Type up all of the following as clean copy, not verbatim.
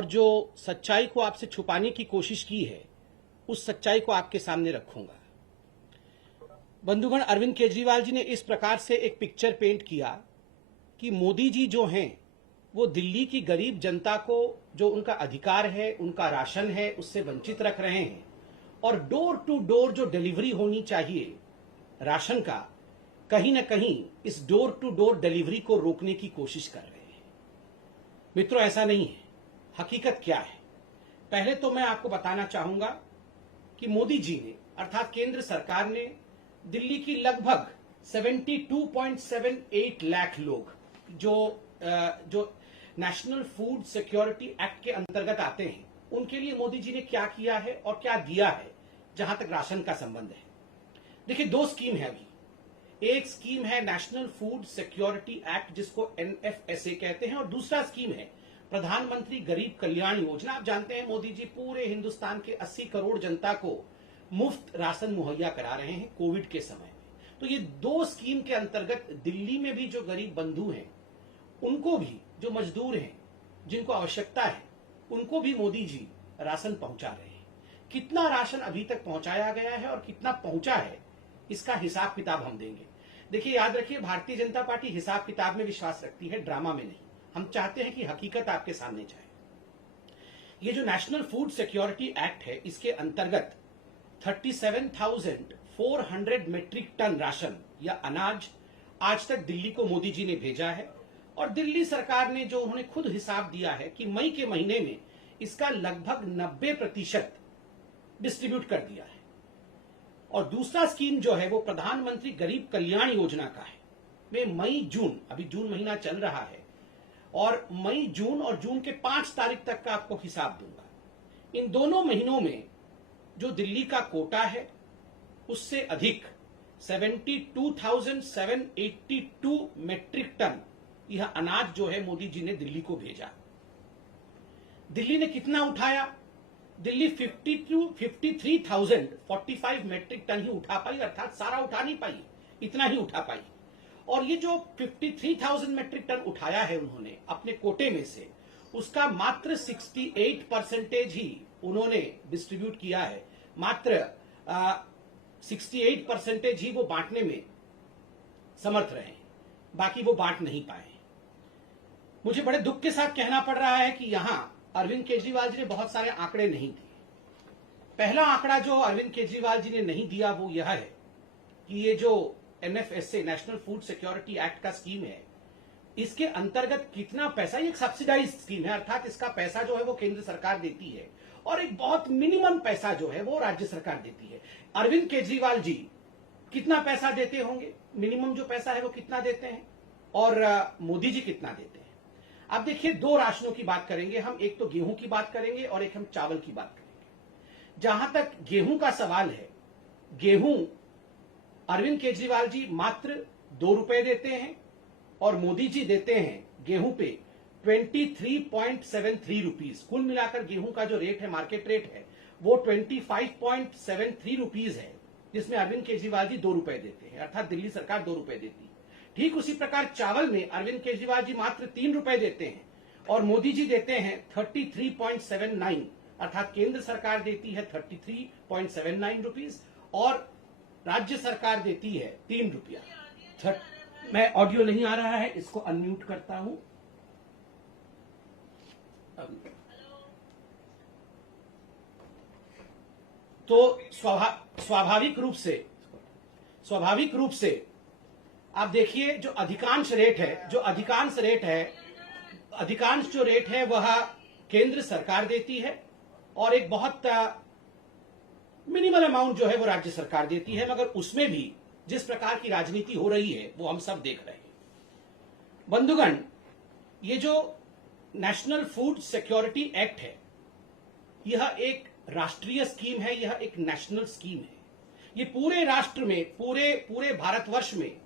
और जो सच्चाई को आपसे छुपाने की कोशिश की है उस सच्चाई को आपके सामने रखूंगा। बंधुगण, अरविंद केजरीवाल जी ने इस प्रकार से एक पिक्चर पेंट किया कि मोदी जी जो हैं वो दिल्ली की गरीब जनता को जो उनका अधिकार है, उनका राशन है, उससे वंचित रख रहे हैं और डोर टू डोर जो डिलीवरी होनी चाहिए राशन का, कहीं ना कहीं इस डोर टू डोर डिलीवरी को रोकने की कोशिश कर रहे हैं। मित्रों, ऐसा नहीं है। हकीकत क्या है? पहले तो मैं आपको बताना चाहूंगा कि मोदी जी ने अर्थात केंद्र सरकार ने दिल्ली की लगभग 72.78 लाख लोग जो नेशनल फूड सिक्योरिटी एक्ट के अंतर्गत आते हैं, उनके लिए मोदी जी ने क्या किया है और क्या दिया है जहां तक राशन का संबंध है। देखिए, दो स्कीम है अभी। एक स्कीम है नेशनल फूड सिक्योरिटी एक्ट, जिसको NFSA कहते हैं, और दूसरा स्कीम है प्रधानमंत्री गरीब कल्याण योजना। आप जानते हैं मोदी जी पूरे हिंदुस्तान के 80 करोड़ जनता को मुफ्त राशन मुहैया करा रहे हैं कोविड के समय में। तो ये दो स्कीम के अंतर्गत दिल्ली में भी जो गरीब बंधु हैं, उनको भी, जो मजदूर हैं, जिनको आवश्यकता है, उनको भी मोदी जी राशन पहुंचा रहे हैं। कितना राशन अभी तक पहुंचाया गया है और कितना पहुंचा है, इसका हिसाब किताब हम देंगे। देखिए, याद रखिए, भारतीय जनता पार्टी हिसाब किताब में विश्वास रखती है, ड्रामा में नहीं। हम चाहते हैं कि हकीकत आपके सामने जाए। ये जो नेशनल फूड सिक्योरिटी एक्ट है, इसके अंतर्गत 37,400 मीट्रिक टन राशन या अनाज आज तक दिल्ली को मोदी जी ने भेजा है। और दिल्ली सरकार ने जो उन्होंने खुद हिसाब दिया है कि मई के महीने में इसका लगभग 90% डिस्ट्रीब्यूट कर दिया है। और दूसरा स्कीम जो है वो प्रधानमंत्री गरीब कल्याण योजना का है। मैं मई जून, अभी जून महीना चल रहा है, और मई जून और जून के 5 तारीख तक का आपको हिसाब दूंगा। इन दोनों महीनों में जो दिल्ली का कोटा है उससे अधिक 72,782 मीट्रिक टन यह अनाज जो है मोदी जी ने दिल्ली को भेजा। दिल्ली ने कितना उठाया? दिल्ली 53,045 मीट्रिक टन ही उठा पाई, अर्थात सारा उठा नहीं पाई, इतना ही उठा पाई। और ये जो 53,000 मीट्रिक टन उठाया है उन्होंने अपने कोटे में से, उसका मात्र 68% ही उन्होंने डिस्ट्रीब्यूट किया है। मात्र 68% ही वो बांटने में समर्थ रहे, बाकी वो बांट नहीं पाए। मुझे बड़े दुख के साथ कहना पड़ रहा है कि यहां अरविंद केजरीवाल जी ने बहुत सारे आंकड़े नहीं दिए। पहला आंकड़ा जो अरविंद केजरीवाल जी ने नहीं दिया वो यह है कि ये जो NFSA national food security act का स्कीम है, इसके अंतर्गत कितना पैसा, ये एक सब्सिडाइज स्कीम है, अर्थात इसका पैसा जो है वो केंद्र सरकार देती है और एक बहुत मिनिमम पैसा जो है वो राज्य सरकार देती है। अरविंद केजरीवाल जी कितना पैसा देते होंगे, मिनिमम जो पैसा है वो कितना देते हैं, और मोदी जी कितना देते हैं? अब देखिए, दो राशनों की बात करेंगे हम, एक तो गेहूं की बात करेंगे और एक हम चावल की बात करेंगे। जहां तक गेहूं का सवाल है, गेहूं अरविंद केजरीवाल जी मात्र 2 रुपए देते हैं और मोदी जी देते हैं गेहूं पे 23.73 रुपीज। कुल मिलाकर गेहूं का जो रेट है, मार्केट रेट है, वो 25.73 रुपीज है, जिसमें अरविंद केजरीवाल जी 2 रुपए देते हैं, अर्थात दिल्ली सरकार 2 रुपए देती है। ठीक उसी प्रकार चावल में अरविंद केजरीवाल जी मात्र 3 रुपए देते हैं और मोदी जी देते हैं 33.79, अर्थात केंद्र सरकार देती है 33.79 रुपीज और राज्य सरकार देती है 3 रुपया। मैं ऑडियो नहीं आ रहा है, इसको अनम्यूट करता हूं। तो स्वाभाविक रूप से आप देखिए, जो अधिकांश रेट है वह केंद्र सरकार देती है और एक बहुत मिनिमल अमाउंट जो है वो राज्य सरकार देती है। मगर उसमें भी जिस प्रकार की राजनीति हो रही है वो हम सब देख रहे हैं। बंधुगण, ये जो नेशनल फूड सिक्योरिटी एक्ट है, यह एक राष्ट्रीय स्कीम है, यह एक नेशनल स्कीम है। ये पूरे राष्ट्र में, पूरे भारतवर्ष में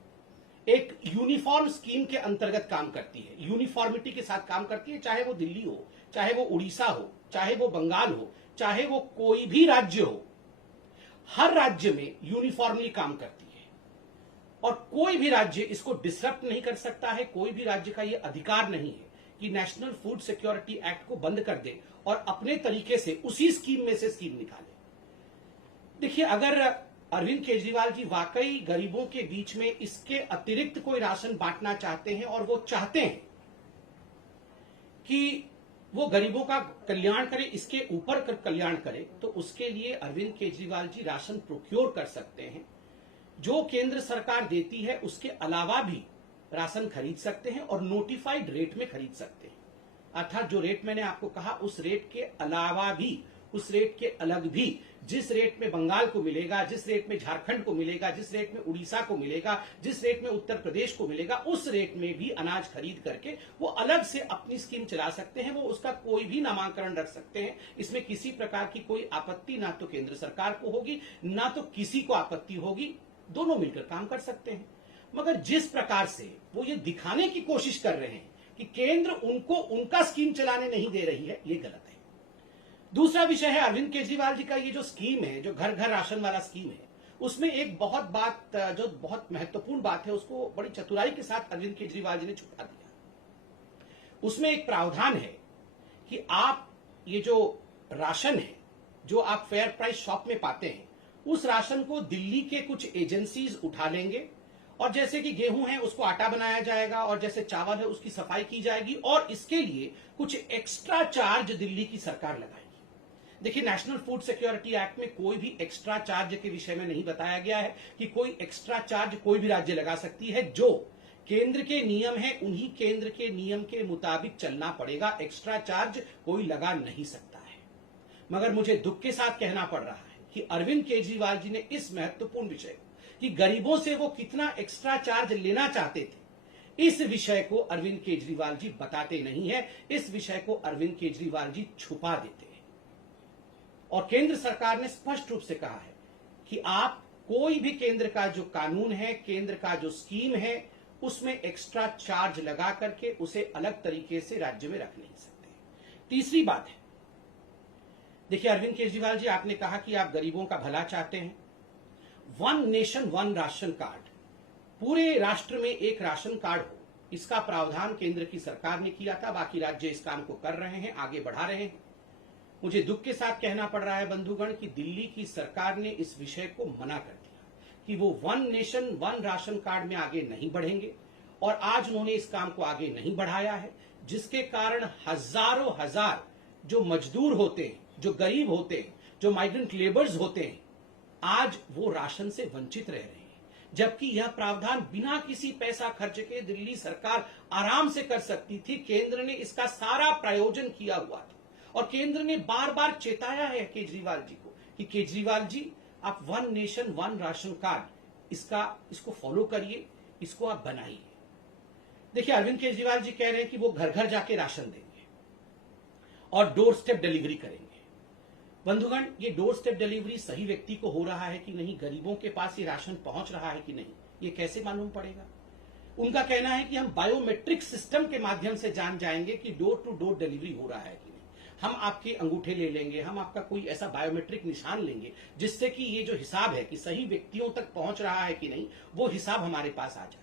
एक यूनिफॉर्म स्कीम के अंतर्गत काम करती है, यूनिफॉर्मिटी के साथ काम करती है। चाहे वो दिल्ली हो, चाहे वो उड़ीसा हो, चाहे वो बंगाल हो, चाहे वो कोई भी राज्य हो, हर राज्य में यूनिफॉर्मली काम करती है और कोई भी राज्य इसको डिसरप्ट नहीं कर सकता है। कोई भी राज्य का ये अधिकार नहीं है कि नेशनल फूड सिक्योरिटी एक्ट को बंद कर दे और अपने तरीके से उसी स्कीम में से स्कीम निकाले। देखिए, अगर अरविंद केजरीवाल जी वाकई गरीबों के बीच में इसके अतिरिक्त कोई राशन बांटना चाहते हैं और वो चाहते हैं कि वो गरीबों का कल्याण करे, इसके ऊपर कल्याण करे, तो उसके लिए अरविंद केजरीवाल जी राशन प्रोक्योर कर सकते हैं। जो केंद्र सरकार देती है उसके अलावा भी राशन खरीद सकते हैं और नोटिफाइड रेट में खरीद सकते हैं। अर्थात जो रेट मैंने आपको कहा उस रेट के अलावा भी, उस रेट के अलग भी, जिस रेट में बंगाल को मिलेगा, जिस रेट में झारखंड को मिलेगा, जिस रेट में उड़ीसा को मिलेगा, जिस रेट में उत्तर प्रदेश को मिलेगा, उस रेट में भी अनाज खरीद करके वो अलग से अपनी स्कीम चला सकते हैं। वो उसका कोई भी नामांकन रख सकते हैं। इसमें किसी प्रकार की कोई आपत्ति ना तो केंद्र सरकार को होगी, ना तो किसी को आपत्ति होगी। दोनों मिलकर काम कर सकते हैं। मगर जिस प्रकार से वो ये दिखाने की कोशिश कर रहे हैं कि केंद्र उनको उनका स्कीम चलाने नहीं दे रही है, ये गलत है। दूसरा विषय है अरविंद केजरीवाल जी का ये जो स्कीम है, जो घर घर राशन वाला स्कीम है, उसमें एक बहुत बात, जो बहुत महत्वपूर्ण बात है, उसको बड़ी चतुराई के साथ अरविंद केजरीवाल जी ने छुपा दिया। उसमें एक प्रावधान है कि आप ये जो राशन है, जो आप फेयर प्राइस शॉप में पाते हैं, उस राशन को दिल्ली के कुछ एजेंसीज उठा लेंगे और जैसे कि गेहूं है उसको आटा बनाया जाएगा और जैसे चावल है उसकी सफाई की जाएगी और इसके लिए कुछ एक्स्ट्रा चार्ज दिल्ली की सरकार लगाएगी। देखिए, नेशनल फूड सिक्योरिटी एक्ट में कोई भी एक्स्ट्रा चार्ज के विषय में नहीं बताया गया है कि कोई एक्स्ट्रा चार्ज कोई भी राज्य लगा सकती है। जो केंद्र के नियम है उन्हीं केंद्र के नियम के मुताबिक चलना पड़ेगा। एक्स्ट्रा चार्ज कोई लगा नहीं सकता है। मगर मुझे दुख के साथ कहना पड़ रहा है कि अरविंद केजरीवाल जी ने इस महत्वपूर्ण विषय कि गरीबों से वो कितना एक्स्ट्रा चार्ज लेना चाहते थे, इस विषय को अरविंद केजरीवाल जी बताते नहीं है। इस विषय को अरविंद केजरीवाल जी छुपा देते हैं। और केंद्र सरकार ने स्पष्ट रूप से कहा है कि आप कोई भी केंद्र का जो कानून है, केंद्र का जो स्कीम है, उसमें एक्स्ट्रा चार्ज लगा करके उसे अलग तरीके से राज्य में रख नहीं सकते। तीसरी बात है, देखिए अरविंद केजरीवाल जी, आपने कहा कि आप गरीबों का भला चाहते हैं। One nation one ration card, पूरे राष्ट्र में एक राशन कार्ड हो, इसका प्रावधान केंद्र की सरकार ने किया था। बाकी राज्य इस काम को कर रहे हैं, आगे बढ़ा रहे हैं। मुझे दुख के साथ कहना पड़ रहा है बंधुगण कि दिल्ली की सरकार ने इस विषय को मना कर दिया कि वो one nation one ration card में आगे नहीं बढ़ेंगे और आज उन्होंने इस काम को आगे नहीं बढ़ाया है, जिसके कारण हजारों हजार जो मजदूर होते हैं, जो गरीब होते हैं, जो माइग्रेंट लेबर्स होते हैं, आज वो राशन से वंचित रह रहे हैं। जबकि यह प्रावधान बिना किसी पैसा खर्च के दिल्ली सरकार आराम से कर सकती थी। केंद्र ने इसका सारा प्रायोजन किया हुआ था और केंद्र ने बार बार चेताया है केजरीवाल जी को कि केजरीवाल जी, आप one nation one ration card इसको फॉलो करिए, इसको आप बनाइए। देखिए, अरविंद केजरीवाल जी कह रहे हैं कि वो घर घर जाके राशन देंगे और डोर स्टेप डिलीवरी करेंगे। बंधुगण, ये डोर स्टेप डिलीवरी सही व्यक्ति को हो रहा है कि नहीं, गरीबों के पास ये राशन पहुंच रहा है कि नहीं, ये कैसे मालूम पड़ेगा? उनका कहना है कि हम बायोमेट्रिक सिस्टम के माध्यम से जान जाएंगे कि डोर टू डोर डिलीवरी हो रहा है कि नहीं। हम आपके अंगूठे ले लेंगे, हम आपका कोई ऐसा बायोमेट्रिक निशान लेंगे जिससे कि ये जो हिसाब है कि सही व्यक्तियों तक पहुंच रहा है कि नहीं, वो हिसाब हमारे पास आ जाएगा।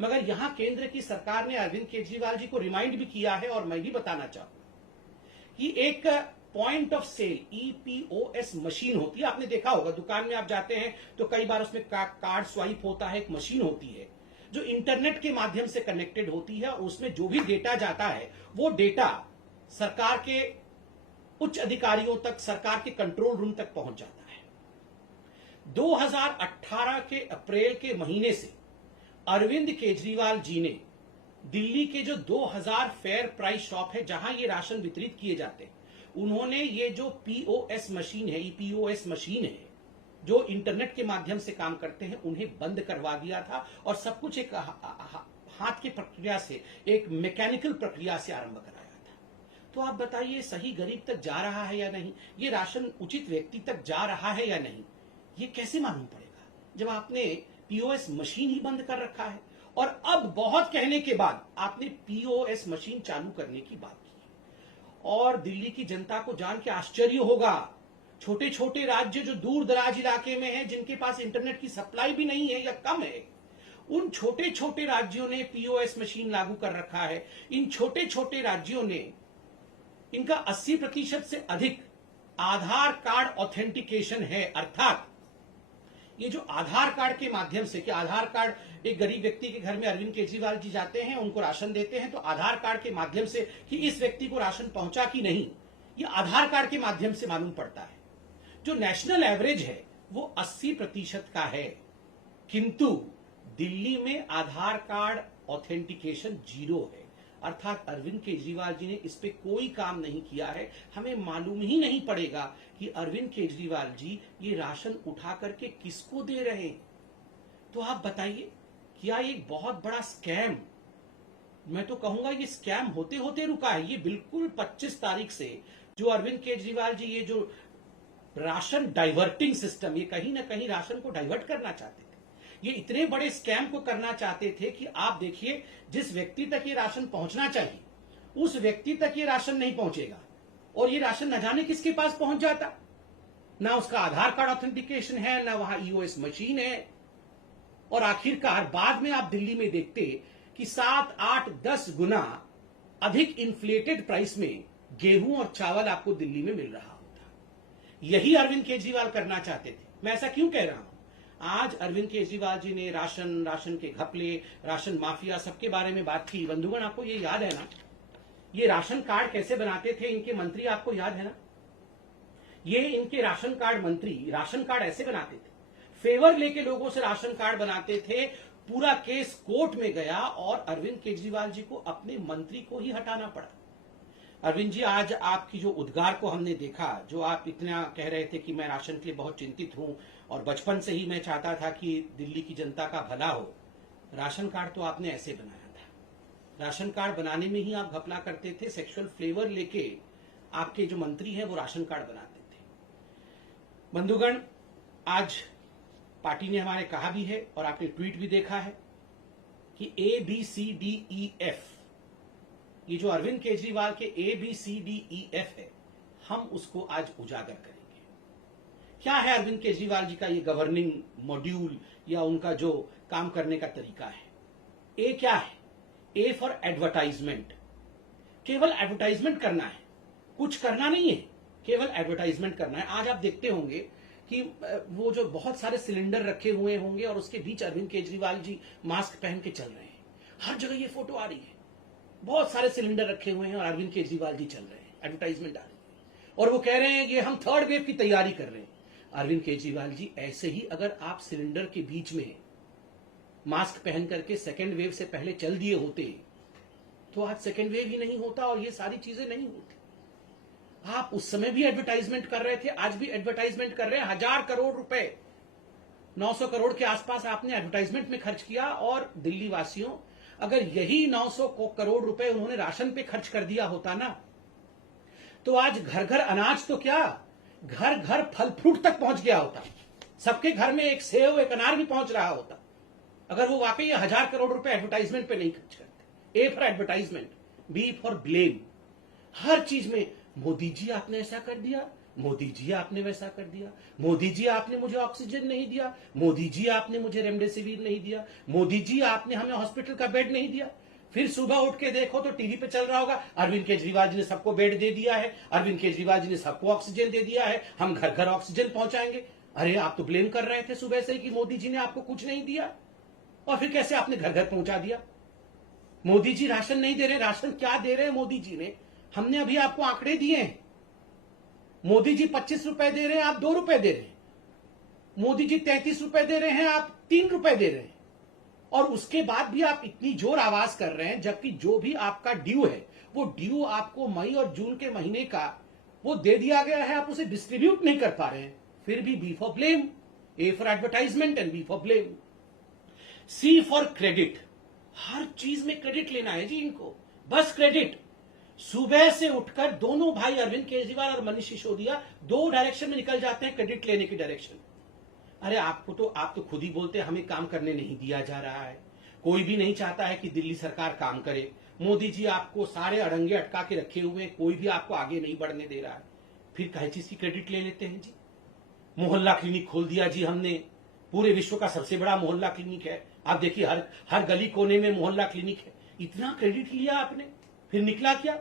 मगर यहां केंद्र की सरकार ने अरविंद केजरीवाल जी को रिमाइंड भी किया है और मैं भी बताना चाहूंगा कि एक point of sale EPOS machine होती है। आपने देखा होगा, दुकान में आप जाते हैं तो कई बार उसमें कार्ड स्वाइप होता है। एक मशीन होती है जो इंटरनेट के माध्यम से कनेक्टेड होती है और उसमें जो भी डेटा जाता है वो डेटा सरकार के उच्च अधिकारियों तक, सरकार के कंट्रोल रूम तक पहुंच जाता है। 2018 के अप्रैल के महीने से अरविंद केजरीवाल जी ने दिल्ली के जो 2000 फेयर प्राइस शॉप है जहां ये राशन वितरित किए जाते हैं, उन्होंने ये जो POS मशीन है, EPOS मशीन है, जो इंटरनेट के माध्यम से काम करते हैं, उन्हें बंद करवा दिया था और सब कुछ एक हाथ की प्रक्रिया से, एक मैकेनिकल प्रक्रिया से आरंभ कराया था। तो आप बताइए, सही गरीब तक जा रहा है या नहीं, ये राशन उचित व्यक्ति तक जा रहा है या नहीं, ये कैसे मालूम पड़ेगा जब आपने POS मशीन ही बंद कर रखा है? और अब बहुत कहने के बाद आपने POS मशीन चालू करने की बात की और दिल्ली की जनता को जान के आश्चर्य होगा, छोटे छोटे राज्य जो दूर दराज इलाके में हैं, जिनके पास इंटरनेट की सप्लाई भी नहीं है या कम है, उन छोटे छोटे राज्यों ने पीओएस मशीन लागू कर रखा है। इन छोटे छोटे राज्यों ने इनका 80% से अधिक आधार कार्ड ऑथेंटिकेशन है। अर्थात ये जो आधार कार्ड के माध्यम से, कि आधार कार्ड एक गरीब व्यक्ति के घर में अरविंद केजरीवाल जी जाते हैं, उनको राशन देते हैं, तो आधार कार्ड के माध्यम से कि इस व्यक्ति को राशन पहुंचा कि नहीं, ये आधार कार्ड के माध्यम से मालूम पड़ता है। जो नेशनल एवरेज है वो 80% का है, किंतु दिल्ली में आधार कार्ड ऑथेंटिकेशन 0 है। अर्थात अरविंद केजरीवाल जी ने इस पे कोई काम नहीं किया है। हमें मालूम ही नहीं पड़ेगा कि अरविंद केजरीवाल जी ये राशन उठा करके किसको दे रहे हैं। तो आप बताइए, क्या ये एक बहुत बड़ा स्कैम, मैं तो कहूंगा ये स्कैम होते होते रुका है। ये बिल्कुल 25 तारीख से जो अरविंद केजरीवाल जी ये जो राशन डाइवर्टिंग सिस्टम, ये कहीं ना कहीं राशन को डाइवर्ट करना चाहते थे। ये इतने बड़े स्कैम को करना चाहते थे कि आप देखिए, जिस व्यक्ति तक ये राशन पहुंचना चाहिए उस व्यक्ति तक ये राशन नहीं पहुंचेगा, और ये राशन न जाने किसके पास पहुंच जाता। ना उसका आधार कार्ड ऑथेंटिकेशन है, ना वहां ईओएस मशीन है, और आखिरकार बाद में आप दिल्ली में देखते कि 7, 8, 10 गुना अधिक इन्फ्लेटेड प्राइस में गेहूं और चावल आपको दिल्ली में मिल रहा होता। यही अरविंद केजरीवाल करना चाहते थे। मैं ऐसा क्यों कह रहा हूं? आज अरविंद केजरीवाल जी ने राशन के घपले, राशन माफिया, सबके बारे में बात की। बंधुगण, आपको ये याद है ना, ये राशन कार्ड कैसे बनाते थे इनके मंत्री, आपको याद है ना? ये इनके राशन कार्ड मंत्री राशन कार्ड ऐसे बनाते थे, फेवर लेके लोगों से राशन कार्ड बनाते थे। पूरा केस कोर्ट में गया और अरविंद केजरीवाल जी को अपने मंत्री को ही हटाना पड़ा। अरविंद जी, आज आपकी जो उद्गार को हमने देखा, जो आप इतना कह रहे थे कि मैं राशन के लिए बहुत चिंतित हूं और बचपन से ही मैं चाहता था कि दिल्ली की जनता का भला हो, राशन कार्ड तो आपने ऐसे बनाया था। राशन कार्ड बनाने में ही आप घपला करते थे, सेक्सुअल फ्लेवर लेके आपके जो मंत्री हैं वो राशन कार्ड बनाते थे। बंधुगण, आज पार्टी ने हमारे कहा भी है और आपने ट्वीट भी देखा है कि ABCDEF, ये जो अरविंद केजरीवाल के ABCDEF है, हम उसको आज उजागर करेंगे। क्या है अरविंद केजरीवाल जी का ये गवर्निंग मॉड्यूल या उनका जो काम करने का तरीका है? ए क्या है? ए फॉर एडवर्टाइजमेंट। केवल एडवर्टाइजमेंट करना है, कुछ करना नहीं है, केवल एडवर्टाइजमेंट करना है। आज आप देखते होंगे कि वो जो बहुत सारे सिलेंडर रखे हुए होंगे और उसके बीच अरविंद केजरीवाल जी मास्क पहन के चल रहे हैं। हर जगह ये फोटो आ रही है, बहुत सारे सिलेंडर रखे हुए हैं और अरविंद केजरीवाल जी चल रहे हैं, एडवर्टाइजमेंट आ रही है, और वो कह रहे हैं कि हम 3rd वेव की तैयारी कर रहे हैं। अरविंद केजरीवाल जी, ऐसे ही अगर आप सिलेंडर के बीच में मास्क पहन करके 2nd वेव से पहले चल दिए होते तो आज 2nd वेव ही नहीं होता और ये सारी चीजें नहीं होती। आप उस समय भी एडवर्टाइजमेंट कर रहे थे, आज भी एडवर्टाइजमेंट कर रहे हैं। 1000 करोड़ रुपए, 900 करोड़ के आसपास आपने एडवर्टाइजमेंट में खर्च किया। और दिल्ली वासियों, अगर यही 900 करोड़ रुपए उन्होंने राशन पे खर्च कर दिया होता ना, तो आज घर घर अनाज तो क्या, घर घर फल फ्रूट तक पहुंच गया होता। सबके घर में एक सेव, एक अनार भी पहुंच रहा होता, अगर वो वाकई 1000 करोड़ रुपए एडवर्टाइजमेंट पे नहीं खर्च करते। A for advertisement, B for blame. हर चीज में मोदी जी आपने ऐसा कर दिया, मोदी जी आपने वैसा कर दिया, मोदी जी आपने मुझे ऑक्सीजन नहीं दिया, मोदी जी आपने मुझे रेमडेसिविर नहीं दिया, मोदी जी आपने हमें हॉस्पिटल का बेड नहीं दिया। फिर सुबह उठ के देखो तो टीवी पे चल रहा होगा, अरविंद केजरीवाल जी ने सबको बेड दे दिया है, अरविंद केजरीवाल जी ने सबको ऑक्सीजन दे दिया है, हम घर घर ऑक्सीजन पहुंचाएंगे। अरे आप तो ब्लेम कर रहे थे सुबह से कि मोदी जी ने आपको कुछ नहीं दिया, और फिर कैसे आपने घर घर पहुंचा दिया? मोदी जी राशन नहीं दे रहे, राशन क्या दे रहे हैं मोदी जी ने? हमने अभी आपको आंकड़े दिए हैं। मोदी जी 25 रुपए दे रहे हैं, आप 2 रुपए दे रहे हैं। मोदी जी 33 रुपए दे रहे हैं, आप 3 रुपए दे रहे हैं। और उसके बाद भी आप इतनी जोर आवाज कर रहे हैं, जबकि जो भी आपका ड्यू है वो ड्यू आपको मई और जून के महीने का वो दे दिया गया है, आप उसे डिस्ट्रीब्यूट नहीं कर पा रहे हैं। फिर भी B for blame, A for advertisement and B for blame. C for credit. हर चीज में क्रेडिट लेना है जी इनको, बस क्रेडिट। सुबह से उठकर दोनों भाई अरविंद केजरीवाल और मनीष सिसोदिया 2 डायरेक्शन में निकल जाते हैं, क्रेडिट लेने की डायरेक्शन। अरे आप तो खुद ही बोलते हैं हमें काम करने नहीं दिया जा रहा है, कोई भी नहीं चाहता है कि दिल्ली सरकार काम करे। मोदी जी आपको सारे अड़ंगे अटका के रखे हुए हैं, कोई भी आपको आगे नहीं बढ़ने दे रहा है, फिर कई चीज की क्रेडिट ले लेते हैं जी। मोहल्ला क्लिनिक खोल दिया जी हमने, पूरे विश्व का सबसे बड़ा मोहल्ला क्लिनिक है। आप देखिए हर हर गली कोने में मोहल्ला क्लिनिक है। इतना क्रेडिट लिया आपने, फिर निकला क्या?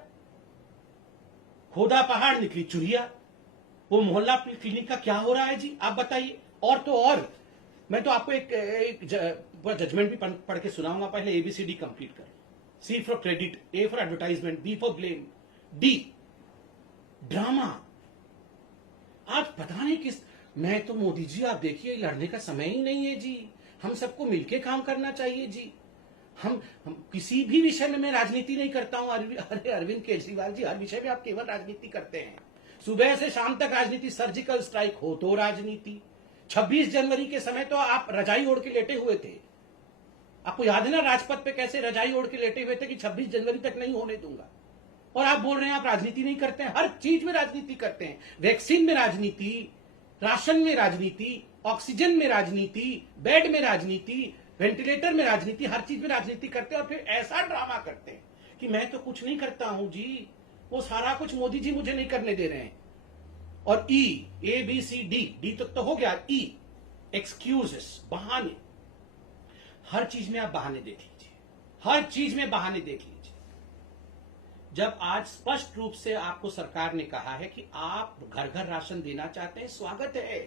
खोदा पहाड़ निकली चुहिया। वो मोहल्ला क्लिनिक का क्या हो रहा है जी, आप बताइए। और तो और मैं तो आपको एक जजमेंट भी पढ़ के सुनाऊंगा। पहले एबीसीडी कंप्लीट करें। C for credit, A for advertisement, B for blame, D drama. आज पता नहीं किस, मैं तो मोदी जी आप देखिए लड़ने का समय ही नहीं है जी। हम सबको मिलके काम करना चाहिए जी। हम किसी भी विषय में मैं राजनीति नहीं करता हूं। अरे अरविंद केजरीवाल जी, हर विषय में आप केवल राजनीति करते हैं। सुबह से शाम तक राजनीति, सर्जिकल स्ट्राइक हो तो राजनीति। 26 जनवरी के समय तो आप रजाई ओढ़ के लेटे हुए थे। आपको याद है ना राजपथ पे कैसे रजाई ओढ़ के लेटे हुए थे कि 26 जनवरी तक नहीं होने दूंगा। और आप बोल रहे हैं आप राजनीति नहीं करते हैं। हर चीज में राजनीति करते हैं। वैक्सीन में राजनीति, राशन में राजनीति, ऑक्सीजन में राजनीति, बेड में राजनीति, वेंटिलेटर में राजनीति, हर चीज में राजनीति करते हैं। और फिर ऐसा ड्रामा करते हैं कि मैं तो कुछ नहीं करता हूं जी, वो सारा कुछ मोदी जी मुझे नहीं करने दे रहे हैं। और E, A B C D, D तो हो गया। ई एक्सक्यूजेस, बहाने। हर चीज में आप बहाने देख लीजिए, हर चीज में बहाने देख लीजिए। जब आज स्पष्ट रूप से आपको सरकार ने कहा है कि आप घर घर राशन देना चाहते हैं, स्वागत है।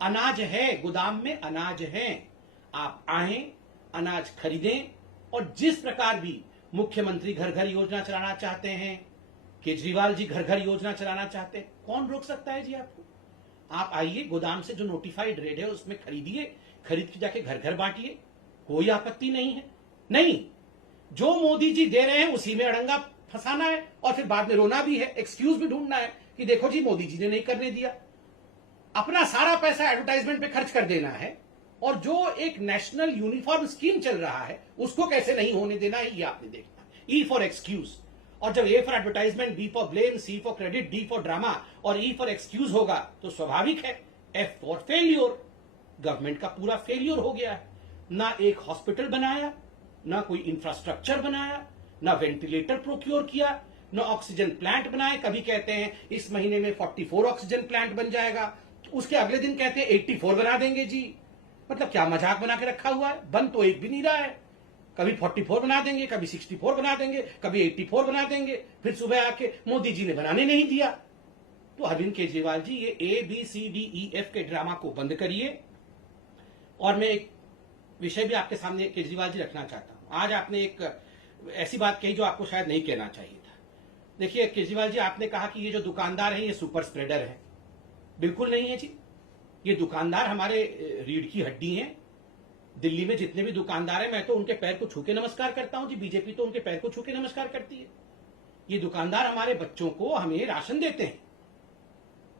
अनाज है, गोदाम में अनाज है, आप आए, अनाज खरीदें। और जिस प्रकार भी मुख्यमंत्री घर घर योजना चलाना चाहते हैं, केजरीवाल जी घर घर योजना चलाना चाहते हैं, कौन रोक सकता है जी आपको? आप आइए, गोदाम से जो नोटिफाइड रेट है उसमें खरीदिए, खरीद के जाके घर घर बांटिए, कोई आपत्ति नहीं है। नहीं, जो मोदी जी दे रहे हैं उसी में अड़ंगा फंसाना है और फिर बाद में रोना भी है, एक्सक्यूज भी ढूंढना है कि देखो जी मोदी जी ने नहीं करने दिया। अपना सारा पैसा एडवर्टाइजमेंट पे खर्च कर देना है। और जो एक नेशनल यूनिफॉर्म स्कीम चल रहा है उसको कैसे नहीं होने देना है, ये आपने देखना। E for excuse. और जब A for advertisement, B for blame, C for credit, D for drama और ई फॉर एक्सक्यूज होगा तो स्वाभाविक है एफ फॉर फेल्योर। गवर्नमेंट का पूरा फेल्योर हो गया है। ना एक हॉस्पिटल बनाया, ना कोई इंफ्रास्ट्रक्चर बनाया, ना वेंटिलेटर प्रोक्योर किया, ना ऑक्सीजन प्लांट बनाए। कभी कहते हैं इस महीने में 44 ऑक्सीजन प्लांट बन जाएगा, उसके अगले दिन कहते हैं 84 बना देंगे जी। मतलब क्या मजाक बना के रखा हुआ है? बन तो एक भी नहीं रहा है। कभी 44 बना देंगे, कभी 64 बना देंगे, कभी 84 बना देंगे, फिर सुबह आके मोदी जी ने बनाने नहीं दिया। तो अरविंद केजरीवाल जी, ये A B C D E F के ड्रामा को बंद करिए। और मैं एक विषय भी आपके सामने केजरीवाल जी रखना चाहता हूं। आज आपने एक ऐसी बात कही जो आपको शायद नहीं कहना चाहिए था। देखिए केजरीवाल जी, आपने कहा कि ये जो दुकानदार है ये सुपर स्प्रेडर है। बिल्कुल नहीं है जी। ये दुकानदार हमारे रीढ़ की हड्डी हैं। दिल्ली में जितने भी दुकानदार हैं, मैं तो उनके पैर को छू के नमस्कार करता हूं जी। बीजेपी तो उनके पैर को छू के नमस्कार करती है। ये दुकानदार हमारे बच्चों को, हमें राशन देते हैं।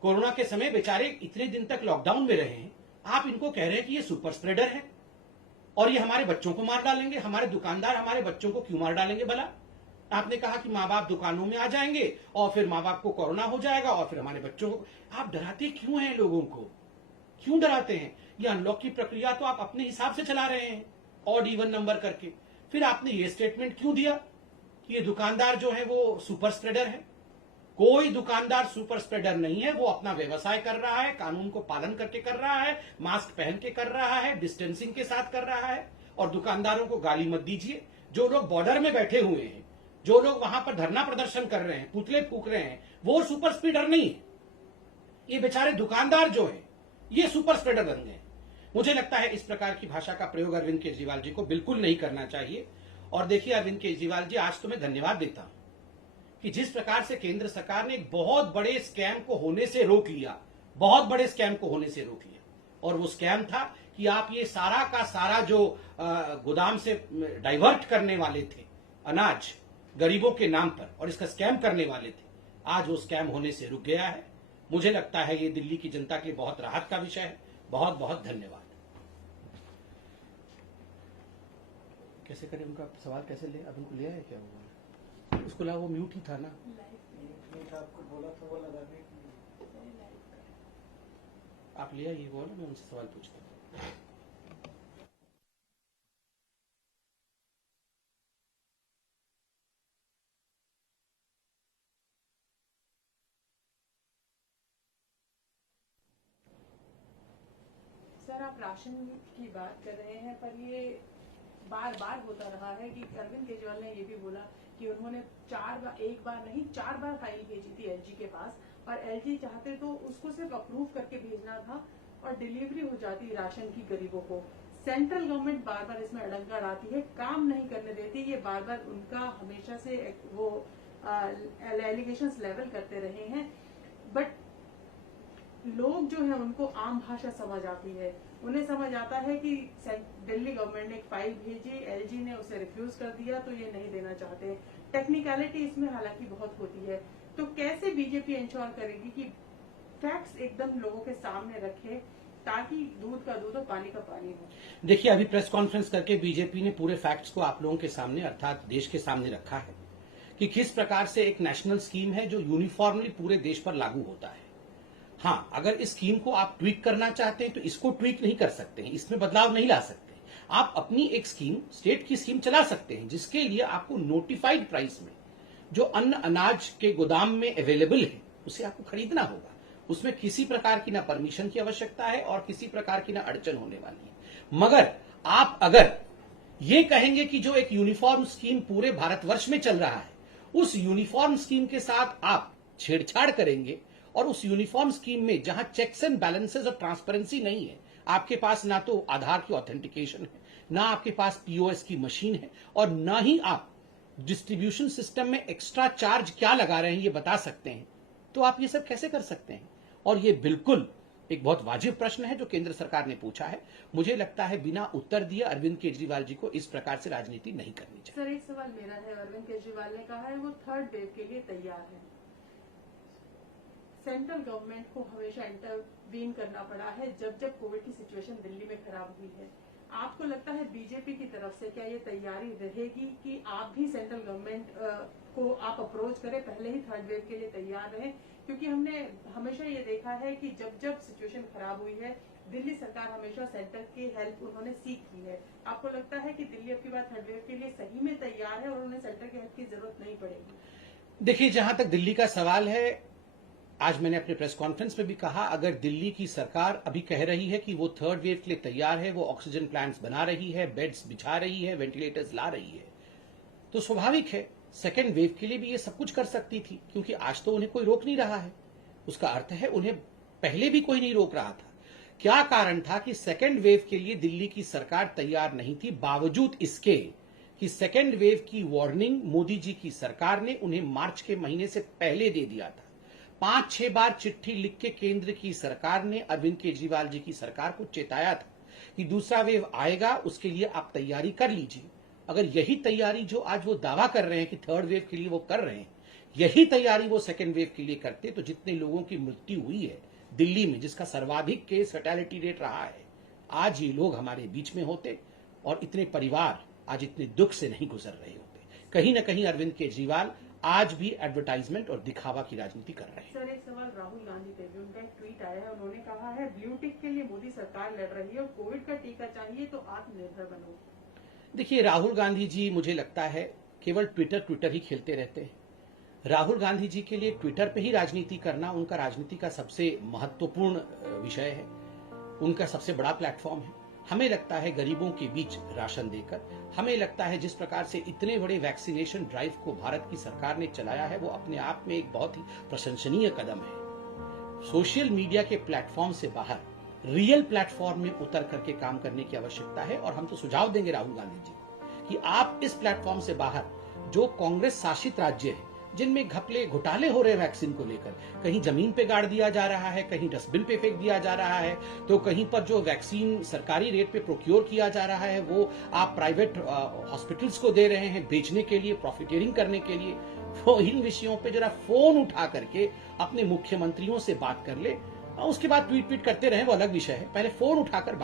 कोरोना के समय बेचारे इतने दिन तक लॉकडाउन में रहे हैं, आप इनको कह रहे हैं कि ये सुपर स्प्रेडर है और ये हमारे बच्चों को मार डालेंगे। हमारे दुकानदार हमारे बच्चों को क्यों मार डालेंगे भला? आपने कहा कि माँ बाप दुकानों में आ जाएंगे और फिर माँ बाप को कोरोना हो जाएगा और फिर हमारे बच्चों को। आप डराते क्यों हैं लोगों को? क्यों डराते हैं? ये अनलॉक की प्रक्रिया तो आप अपने हिसाब से चला रहे हैं, ऑड इवन नंबर करके। फिर आपने ये स्टेटमेंट क्यों दिया कि ये दुकानदार जो है वो सुपर स्प्रेडर है? कोई दुकानदार सुपर स्प्रेडर नहीं है। वो अपना व्यवसाय कर रहा है, कानून को पालन करके कर रहा है, मास्क पहन के कर रहा है, डिस्टेंसिंग के साथ कर रहा है। और दुकानदारों को गाली मत दीजिए। जो लोग बॉर्डर में बैठे हुए हैं, जो लोग वहां पर धरना प्रदर्शन कर रहे हैं, पुतले फूक रहे हैं, वो सुपर स्प्रेडर नहीं है। ये बेचारे दुकानदार जो है ये सुपर स्प्रेडर बन गए। मुझे लगता है इस प्रकार की भाषा का प्रयोग अरविंद केजरीवाल जी को बिल्कुल नहीं करना चाहिए। और देखिए अरविंद केजरीवाल जी, आज तो मैं धन्यवाद देता हूं कि जिस प्रकार से केंद्र सरकार ने एक बहुत बड़े स्कैम को होने से रोक लिया, बहुत बड़े स्कैम को होने से रोक लिया। और वो स्कैम था कि आप ये सारा का सारा जो गोदाम से डाइवर्ट करने वाले थे अनाज गरीबों के नाम पर और इसका स्कैम करने वाले थे, आज वो स्कैम होने से रुक गया है। मुझे लगता है ये दिल्ली की जनता के लिए बहुत राहत का विषय है। बहुत बहुत धन्यवाद। कैसे करें? उनका सवाल कैसे ले? अब उनको लिया है क्या? हुआ उसको ला, वो म्यूट ही था ना। आपको बोला था वो लगाने की। आप लिया ये बोला, मैं उनसे सवाल पूछता हूँ। सर आप राशन की बात कर रहे हैं, पर ये बार बार होता रहा है कि अरविंद केजरीवाल ने ये भी बोला कि उन्होंने एक बार नहीं 4 बार फाइल भेजी थी एलजी के पास, और एलजी चाहते तो उसको सिर्फ अप्रूव करके भेजना था और डिलीवरी हो जाती राशन की गरीबों को। सेंट्रल गवर्नमेंट बार बार इसमें अड़ंगा लाती है, काम नहीं करने देती। ये बार बार उनका हमेशा से वो एलिगेशंस लेवल करते रहे हैं, बट लोग जो है उनको आम भाषा समझ आती है। उन्हें समझ आता है कि दिल्ली गवर्नमेंट ने एक फाइल भेजी, एलजी ने उसे रिफ्यूज कर दिया, तो ये नहीं देना चाहते। टेक्निकलिटी इसमें हालांकि बहुत होती है। तो कैसे बीजेपी इंश्योर करेगी कि फैक्ट्स एकदम लोगों के सामने रखे, ताकि दूध का दूध और पानी का पानी हो? देखिए, अभी प्रेस कॉन्फ्रेंस करके बीजेपी ने पूरे फैक्ट्स को आप लोगों के सामने अर्थात देश के सामने रखा है कि किस प्रकार से एक नेशनल स्कीम है जो यूनिफॉर्मली पूरे देश पर लागू होता है। हाँ, अगर इस स्कीम को आप ट्वीक करना चाहते हैं तो इसको ट्वीक नहीं कर सकते हैं, इसमें बदलाव नहीं ला सकते। आप अपनी एक स्कीम, स्टेट की स्कीम चला सकते हैं, जिसके लिए आपको नोटिफाइड प्राइस में जो अन्न अनाज के गोदाम में अवेलेबल है उसे आपको खरीदना होगा। उसमें किसी प्रकार की ना परमिशन की आवश्यकता है और किसी प्रकार की ना अड़चन होने वाली है। मगर आप अगर ये कहेंगे कि जो एक यूनिफॉर्म स्कीम पूरे भारतवर्ष में चल रहा है, उस यूनिफॉर्म स्कीम के साथ आप छेड़छाड़ करेंगे और उस यूनिफॉर्म स्कीम में जहां चेक्स एंड बैलेंसेस और ट्रांसपेरेंसी नहीं है, आपके पास ना तो आधार की ऑथेंटिकेशन है, ना आपके पास पीओएस की मशीन है, और ना ही आप डिस्ट्रीब्यूशन सिस्टम में एक्स्ट्रा चार्ज क्या लगा रहे हैं ये बता सकते हैं, तो आप ये सब कैसे कर सकते हैं? और ये बिल्कुल एक बहुत वाजिब प्रश्न है जो केंद्र सरकार ने पूछा है। मुझे लगता है बिना उत्तर दिए अरविंद केजरीवाल जी को इस प्रकार से राजनीति नहीं करनी चाहिए। सर, एक सवाल मेरा है। अरविंद केजरीवाल ने कहा है वो थर्ड वेव के लिए तैयार है। सेंट्रल गवर्नमेंट को हमेशा इंटरवीन करना पड़ा है जब जब कोविड की सिचुएशन दिल्ली में खराब हुई है। आपको लगता है बीजेपी की तरफ से क्या ये तैयारी रहेगी कि आप भी सेंट्रल गवर्नमेंट को आप अप्रोच करें, पहले ही थर्ड वेव के लिए तैयार रहें? क्योंकि हमने हमेशा ये देखा है कि जब जब सिचुएशन खराब हुई है, दिल्ली सरकार हमेशा सेंटर की हेल्प उन्होंने सीख की है। आपको लगता है कि दिल्ली अब की बार थर्ड वेव के लिए सही में तैयार है और उन्हें सेंटर की हेल्प की जरूरत नहीं पड़ेगी? देखिए, जहां तक दिल्ली का सवाल है, आज मैंने अपने प्रेस कॉन्फ्रेंस में भी कहा, अगर दिल्ली की सरकार अभी कह रही है कि वो थर्ड वेव के लिए तैयार है, वो ऑक्सीजन प्लांट्स बना रही है, बेड्स बिछा रही है, वेंटिलेटर्स ला रही है, तो स्वाभाविक है सेकेंड वेव के लिए भी ये सब कुछ कर सकती थी, क्योंकि आज तो उन्हें कोई रोक नहीं रहा है। उसका अर्थ है उन्हें पहले भी कोई नहीं रोक रहा था। क्या कारण था कि सेकेंड वेव के लिए दिल्ली की सरकार तैयार नहीं थी, बावजूद इसके कि सेकेंड वेव की वार्निंग मोदी जी की सरकार ने उन्हें मार्च के महीने से पहले दे दिया था। 5-6 बार चिट्ठी लिख के केंद्र की सरकार ने अरविंद केजरीवाल जी की सरकार को चेताया था कि दूसरा वेव आएगा, उसके लिए आप तैयारी कर लीजिए। अगर यही तैयारी जो आज वो दावा कर रहे हैं कि थर्ड वेव के लिए वो कर रहे हैं, यही तैयारी वो सेकेंड वेव के लिए करते, तो जितने लोगों की मृत्यु हुई है दिल्ली में, जिसका सर्वाधिक केस फैटेलिटी रेट रहा है, आज ये लोग हमारे बीच में होते और इतने परिवार आज इतने दुख से नहीं गुजर रहे होते। कहीं ना कहीं अरविंद केजरीवाल आज भी एडवर्टाइजमेंट और दिखावा की राजनीति कर रहे हैं। सर, एक सवाल राहुल गांधी पे भी, उनका एक ट्वीट आया है, उन्होंने कहा है ब्लू टिक के लिए मोदी सरकार लड़ रही है और कोविड का टीका चाहिए तो आत्मनिर्भर बनो। देखिए, राहुल गांधी जी, मुझे लगता है केवल ट्विटर ही खेलते रहते हैं। राहुल गांधी जी के लिए ट्विटर पे ही राजनीति करना उनका राजनीति का सबसे महत्वपूर्ण विषय है, उनका सबसे बड़ा प्लेटफॉर्म है। हमें लगता है गरीबों के बीच राशन देकर, हमें लगता है जिस प्रकार से इतने बड़े वैक्सीनेशन ड्राइव को भारत की सरकार ने चलाया है, वो अपने आप में एक बहुत ही प्रशंसनीय कदम है। सोशल मीडिया के प्लेटफॉर्म से बाहर रियल प्लेटफॉर्म में उतर करके काम करने की आवश्यकता है, और हम तो सुझाव देंगे राहुल गांधी जी कि आप इस प्लेटफॉर्म से बाहर जो कांग्रेस शासित राज्य है, जिनमें घपले घोटाले हो रहे हैं वैक्सीन को लेकर, कहीं जमीन पे गाड़ दिया जा रहा है, कहीं डस्टबिन पे फेंक दिया जा रहा है, तो कहीं पर जो वैक्सीन सरकारी रेट पे प्रोक्योर किया जा रहा है वो आप प्राइवेट हॉस्पिटल्स को दे रहे हैं बेचने के लिए, प्रॉफिटियरिंग करने के लिए। वो इन विषयों पे जरा फोन उठा करके अपने मुख्यमंत्रियों से बात कर ले, उसके बाद ट्वीट करते रहे वो अलग विषय है, पहले फोन उठाकर बात